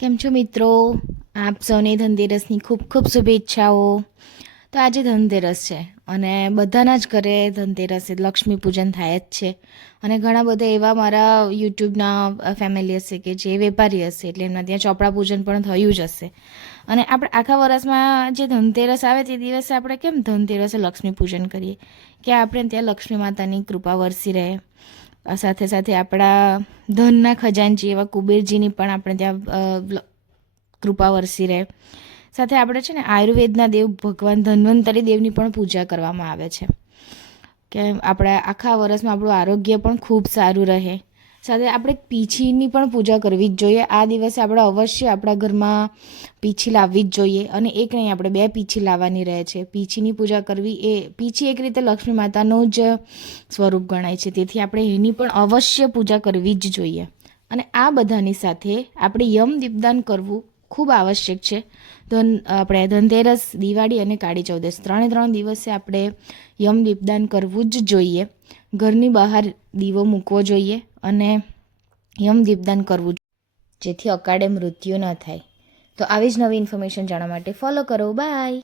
કેમ છો મિત્રો? આપ સૌને ધનતેરસની ખૂબ ખૂબ શુભેચ્છાઓ. તો આજે ધનતેરસ છે અને બધાના જ ઘરે ધનતેરસે લક્ષ્મી પૂજન થાય જ છે. અને ઘણા બધા એવા મારા યુટ્યુબના ફેમિલી હશે કે જે વેપારી હશે, એટલે એમના ત્યાં ચોપડા પૂજન પણ થયું જ હશે. અને આપણે આખા વર્ષમાં જે ધનતેરસ આવે તે દિવસે આપણે કેમ ધનતેરસે લક્ષ્મી પૂજન કરીએ? કે આપણે ત્યાં લક્ષ્મી માતાની કૃપા વરસી રહે. સાથે સાથે આપણા ધનના ખજાનચી એવા કુબેરજીની પણ આપણે ત્યાં કૃપા વરસી રહે. સાથે આપણે છે ને આયુર્વેદના દેવ ભગવાન ધન્વંતરી દેવની પણ પૂજા કરવામાં આવે છે. કે આપણા આખા વર્ષમાં આપણું આરોગ્ય પણ ખૂબ સારું રહે. સાથે આપણે પીછીની પણ પૂજા કરવી જ જોઈએ. આ દિવસે આપણે અવશ્ય આપણા ઘરમાં પીછી લાવવી જ જોઈએ અને એક નહીં, આપણે બે પીછી લાવવાની રહે છે. પીછીની પૂજા કરવી એ, પીછી એક રીતે લક્ષ્મી માતાનું જ સ્વરૂપ ગણાય છે. તેથી આપણે એની પણ અવશ્ય પૂજા કરવી જ જોઈએ. અને આ બધાની સાથે આપણે યમ દીપદાન કરવું ખૂબ આવશ્યક છે. ધન, આપણે ધનતેરસ, દિવાળી અને કાળી ચૌદસ, ત્રણે ત્રણ દિવસે આપણે યમ દીપદાન કરવું જ જોઈએ. ઘરની બહાર દીવો મૂકવો જોઈએ અને યમ દીપદાન કરવું જેથી અકાળે મૃત્યુ ન થાય. તો આવી જ નવી ઇન્ફોર્મેશન જાણવા માટે ફોલો કરો. બાય